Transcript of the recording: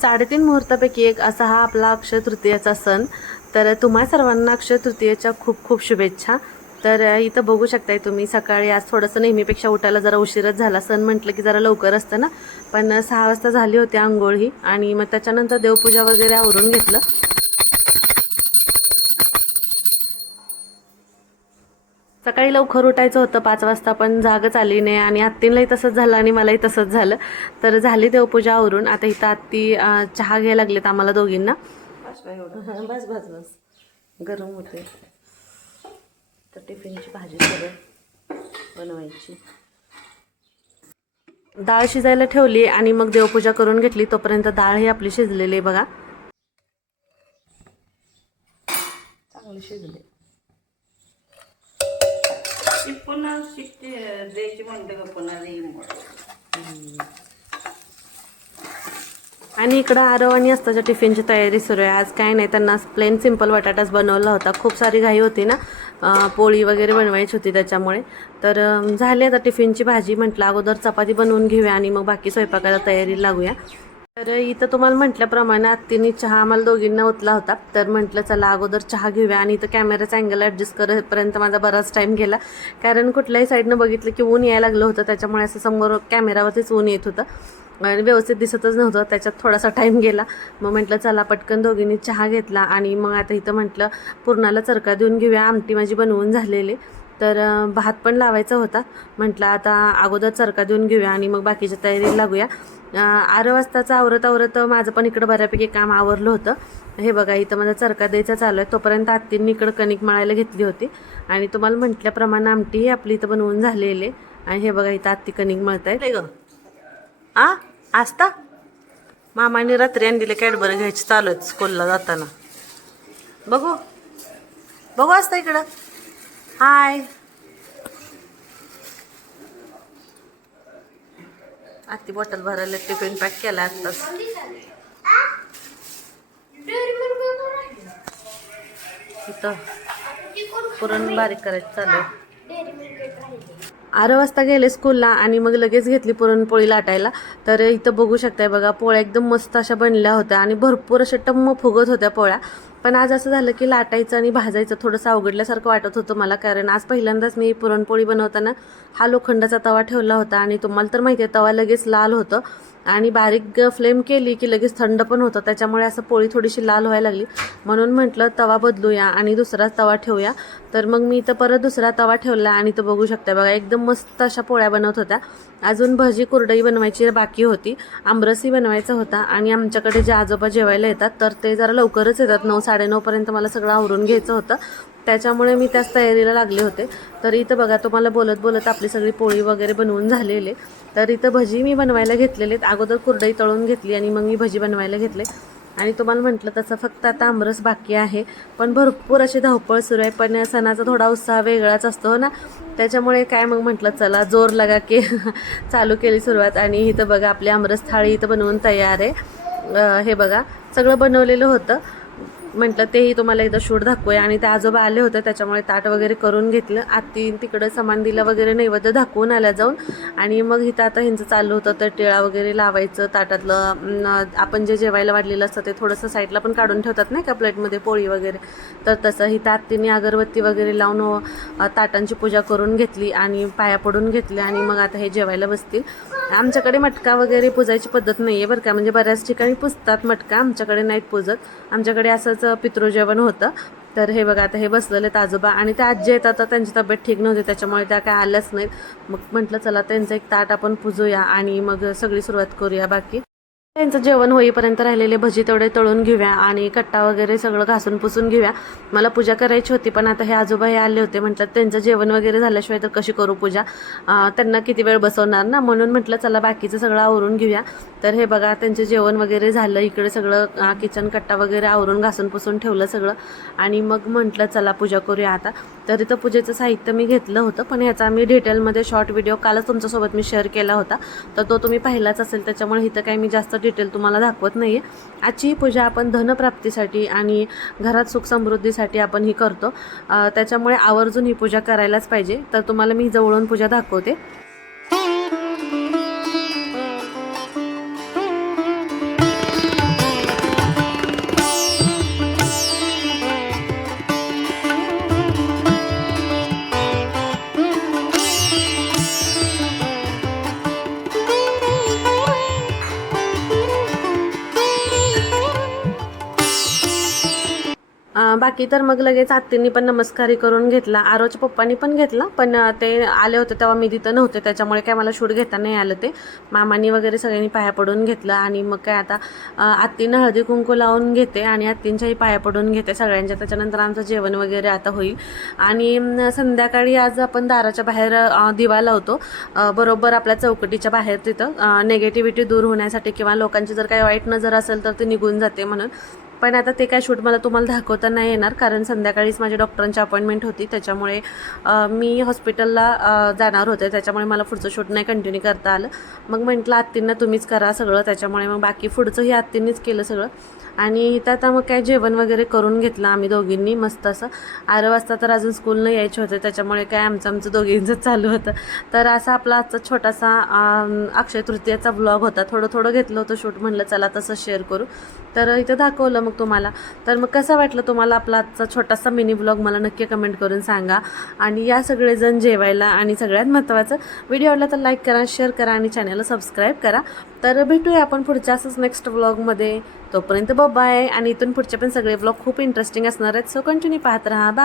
साडेतीन मुहूर्तापैकी एक असा हा आपला अक्षय तृतीयेचा सण. तर तुम्हा सर्वांना अक्षय तृतीयेच्या खूप खूप शुभेच्छा. तर इथं बघू शकताय तुम्ही सकाळी आज थोडंसं नेहमीपेक्षा उठायला जरा उशीरच झाला. सण म्हटलं की जरा लवकर असतं ना. पण सहा वाजता झाली होती आंघोळ ही आणि मग त्याच्यानंतर देवपूजा वगैरे आवरून घेतलं. सकाळी लवकर उठायचं होतं पाच वाजता पण जागच आली नाही आणि आत्तींलाही तसंच झालं आणि मलाही तसंच झालं. तर झाली देवपूजा आवरून. आता इथं आत्ती चहा घ्यायला लागलेत आम्हाला दोघींना. बस बस बस बस. गरम होते तर टिफिनची भाजी सगळं बनवायची. डाळ शिजायला ठेवली आणि मग देवपूजा करून घेतली. तोपर्यंत डाळ ही आपली शिजलेली आहे बघा. चांगली शिजली. पुन्हा शिकते द्यायची म्हणते का पुन्हा देईन आणि इकडं आरव आणि असताच्या टिफिनची तयारी सुरू आहे. आज काय नाही त्यांना प्लेन सिंपल बटाटाच बनवला होता. खूप सारी घाई होती ना. पोळी वगैरे बनवायची होती त्याच्यामुळे. तर झाली आता टिफिनची भाजी. म्हटलं अगोदर चपाती बनवून घेऊया आणि मग बाकी स्वयंपाकाला तयारी लागूया. तर इथं तुम्हाला म्हटल्याप्रमाणे आत्तीने चहा आम्हाला दोघींना ओतला होता. तर म्हटलं चला अगोदर चहा घेऊया. आणि इथं कॅमेराचा अँगल ॲडजस्ट करेपर्यंत माझा बराच टाईम गेला. कारण कुठल्याही साईडनं बघितलं की ऊन यायला लागलं होतं. त्याच्यामुळे असं समोर कॅमेरावरतीच ऊन येत होतं. आणि व्यवस्थित दिसतच नव्हतं. त्याच्यात थोडासा टाईम गेला. मग म्हटलं चला पटकन दोघींनी चहा घेतला. आणि मग आता इथं म्हटलं पूर्णाला चरका देऊन घेऊया. आमटी माझी बनवून झालेली. तर भात पण लावायचा होता. म्हटलं आता अगोदर चरका देऊन घेऊया आणि मग बाकीच्या तयारीला लागूया. आठ वाजताचं आवरत आवरत माझं पण इकडं बऱ्यापैकी काम आवरलं होतं. हे बघा इथं माझा चरका द्यायचा चालू आहे. तोपर्यंत आत्तींनी इकडं कणिक मळायला घेतली होती. आणि तुम्हाला म्हटल्याप्रमाणे आमटी ही आपली इथं बनवून झालेली आहे. आणि हे बघा इथं आत्ती कणिक मळताय ग? आ? आस्ता मामाने रात्री आणलेले कॅडबरी घ्यायची चालू आहेत स्कूलला जाताना. बघू. बघू असता इकडं. हाय आत्ती बॉटल भरायला टिफिन पॅक केला आत्ताच. इथं पुरण बारीक करायचं चालू आहे. आठ वाजता गेले स्कूलला आणि मग लगेच घेतली पुरणपोळी लाटायला. तर इथं बघू शकताय बघा पोळ्या एकदम मस्त अशा बनल्या होत्या आणि भरपूर अशा टम्म फुगत होत्या पोळ्या. पण आज असं झालं की लाटायचं आणि भाजायचं थोडंसं अवघडल्यासारखं वाटत होतं मला कारण आज पहिल्यांदाच मी पुरणपोळी बनवताना हा लोखंडाचा तवा ठेवला होता आणि तुम्हाला तर माहिती आहे तवा लगेच लाल होतं आणि बारीक फ्लेम केली की लगेच थंड पण होतं त्याच्यामुळे असं पोळी थोडीशी लाल व्हायला लागली. म्हणून म्हटलं तवा बदलूया आणि दुसरा तवा ठेवूया. तर मग मी इथं परत दुसरा तवा ठेवला आणि तो बघू शकता बघा एकदम मस्त अशा पोळ्या बनवत होत्या. अजून भजी कुरडई बनवायची बाकी होती आमरसी बनवायचा होता आणि आमच्याकडे जे आजोबा जेवायला येतात तर ते जरा लवकरच येतात नऊ साडेनऊपर्यंत मला सगळं आवरून घ्यायचं होतं. त्याच्यामुळे मी त्याच तयारीला लागले होते. तर इथं बघा तुम्हाला बोलत बोलत आपली सगळी पोळी वगैरे बनवून झालेली. तर इथं भजी मी बनवायला घेतलेले आहेत. अगोदर कुरडई तळून घेतली आणि मग मी भजी बनवायला घेतले. आणि तुम्हाला म्हटलं तसं फक्त आता आमरस बाकी आहे. पण भरपूर अशी धावपळ सुरू आहे. पण सणाचा थोडा उत्साह वेगळाच असतो हो ना? त्याच्यामुळे काय मग म्हटलं चला जोर लगा की चालू केली सुरुवात. आणि इथं बघा आपली आमरस थाळी इथं बनवून तयार आहे. हे बघा सगळं बनवलेलं होतं. म्हटलं तेही तुम्हाला एकदा शूट दाखवूया. आणि ते आजोबा आले होते त्याच्यामुळे ताट वगैरे करून घेतलं. आत्ती तिकडं सामान दिला वगैरे नैवेद्य दाखवून आल्या जाऊन. आणि मग इथं आता ह्यांचं चालू होतं तर टिळा वगैरे लावायचं ताटातलं. आपण जे जेवायला वाढलेलं असतं ते थोडंसं साईडला पण काढून ठेवतात नाही का प्लेटमध्ये पोळी वगैरे. तर तसं इथं आत्तीने अगरबत्ती वगैरे लावून ताटांची पूजा करून घेतली आणि पाया पडून घेतले आणि मग आता हे जेवायला बसतील. आमच्याकडे मटका वगैरे पुजायची पद्धत नाही आहे बरं का. म्हणजे बऱ्याच ठिकाणी पुजतात मटका आमच्याकडे नाहीत पुजत. आमच्याकडे असंच पितृजेवण होतं. तर हे बघा आता हे बसलेले आजोबा आणि त्या आजी येतात तर त्यांची तब्येत ठीक नव्हती त्याच्यामुळे त्या काय आल्याच नाहीत. मग म्हटलं चला त्यांचं एक ताट आपण पुजूया आणि मग सगळी सुरुवात करूया बाकी. त्यांचं जेवण होईपर्यंत राहिलेले भजी तेवढे तळून घेऊया आणि कट्टा वगैरे सगळं घासून पुसून घेऊया. मला पूजा करायची होती पण आता हे आजोबा हे आले होते. म्हटलं त्यांचं जेवण वगैरे झाल्याशिवाय तर कशी करू पूजा? त्यांना किती वेळ बसवणार ना? म्हणून म्हटलं चला बाकीचं सगळं आवरून घेऊया. तर हे बघा त्यांचे जेवण वगैरे झालं. इकडे सगळं किचन कट्टा वगैरे आवरून घासून पुसून ठेवलं सगळं. आणि मग म्हटलं चला पूजा करूया आता. तर इथं पूजेचं साहित्य मी घेतलं होतं पण ह्याचा मी डिटेलमध्ये शॉर्ट व्हिडिओ कालच तुमच्यासोबत मी शेअर केला होता. तर तो तुम्ही पाहिलाच असेल त्याच्यामुळे इथं काही मी जास्त डिटेल तुम्हाला दाखवत नाही आहे आजची ही पूजा आपण धनप्राप्तीसाठी आणि घरात सुख समृद्धीसाठी आपण ही करतो. त्याच्यामुळे आवर्जून ही पूजा करायलाच पाहिजे. तर तुम्हाला मी जवळून पूजा दाखवते. बाकी तर मग लगेच आत्तींनी पण नमस्कारी करून घेतला. आरोच्या पप्पांनी पण घेतला पण ते आले होते तेव्हा मी तिथं नव्हते त्याच्यामुळे काय मला शूट घेता नाही आलं ते. मामांनी वगैरे सगळ्यांनी पाया पडून घेतलं आणि मग काय आता आत्तीनं हळदी कुंकू लावून घेते आणि आत्तींच्याही पाया पडून घेते सगळ्यांच्या. त्याच्यानंतर आमचं जेवण वगैरे आता होईल. आणि संध्याकाळी आज आपण दाराच्या बाहेर दिवा लावतो. बरोबर आपल्या चौकटीच्या बाहेर तिथं नेगेटिव्हिटी दूर होण्यासाठी किंवा लोकांची जर काही वाईट नजर असेल तर ती निघून जाते म्हणून. पण आता ते काय शूट मला तुम्हाला दाखवता नाही येणार कारण संध्याकाळीच माझी डॉक्टरांची अपॉइंटमेंट होती. त्याच्यामुळे मी हॉस्पिटलला जाणार होते. त्याच्यामुळे मला पुढचं शूट नाही कंटिन्यू करता आलं. मग म्हटलं आत्तींना तुम्हीच करा सगळं. त्याच्यामुळे मग बाकी पुढचंही आत्तींनीच केलं सगळं. आणि इथं आता मग काय जेवण वगैरे करून घेतलं आम्ही दोघींनी मस्त असं. आरं वाजता तर अजून स्कूलनं यायचे होते. त्याच्यामुळे काय आमचं आमचं दोघींचं चालू होतं. तर असा आपला आजचा छोटासा अक्षय तृतीयाचा ब्लॉग होता. थोडं थोडं घेतलं होतं शूट. म्हणलं चला तसं शेअर करू. तर इथं दाखवलं मग तुम्हाला. तर मग कसं वाटलं तुम्हाला आपला आजचा छोटासा मिनी ब्लॉग मला नक्की कमेंट करून सांगा. आणि या सगळेजण जेवायला आणि सगळ्यात महत्त्वाचं व्हिडिओ आवडला तर लाईक करा शेअर करा आणि चॅनलला सबस्क्राईब करा. तर भेटूया आपण पुढच्या असंच नेक्स्ट व्लॉगमध्ये तोपर्यंत बाय आणि इथून पुढचे पण सगळे ब्लॉग खूप इंटरेस्टिंग असणार आहेत. सो कंटिन्यू पाहत राहा. बाय